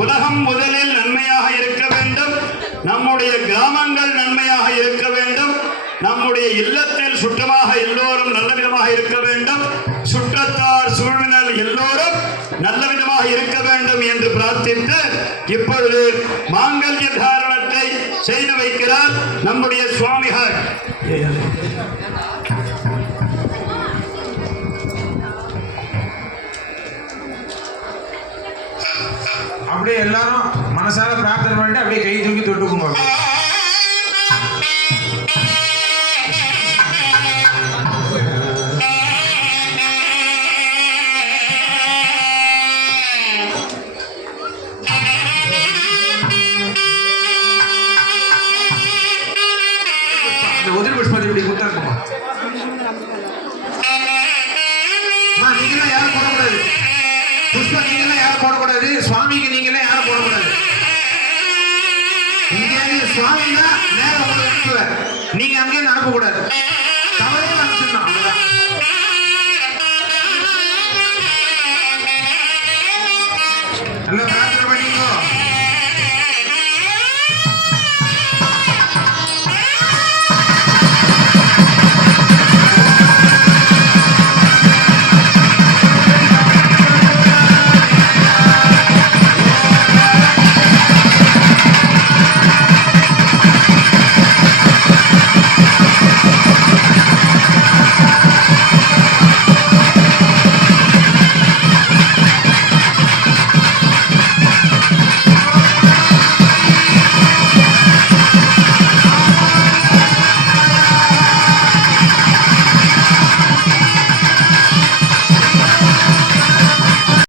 உலகம் முதலில் நன்மையாக இருக்க வேண்டும், நம்முடைய கிராமங்கள் நன்மையாக இருக்க வேண்டும், நம்முடைய இல்லத்தில் சுற்றமாக எல்லோரும் நல்ல விதமாக இருக்க வேண்டும், சுற்றத்தார் சூழ்நிலை எல்லோரும் நல்ல விதமாக இருக்க வேண்டும் என்று பிரார்த்தித்து இப்பொழுது மாங்கல்ய தாரணத்தை செய்து வைக்கிறார் நம்முடைய சுவாமிகள். அப்படியே எல்லாரும் மனசார பிரார்த்தனை பண்ணிட்டு அப்படியே கை தூக்கி தொட்டுக்குங்க. உதிர் புஷ்பத்தை இப்படி கொடுத்தாருக்குமா? நீங்களாம் யாரும் போடக்கூடாது. புஷ்பம் நீங்களாம் யாரும் போடக்கூடாது. சுவாமிக்கு நீங்களே யாரும் போடக்கூடாது. இங்கே சுவாமினா நேரம் உங்களை அனுப்புவார், நீங்க அங்கேயே அனுப்பக்கூடாது. தவறே அனுப்பிச்சிடணும், அவ்வளவுதான். நல்லா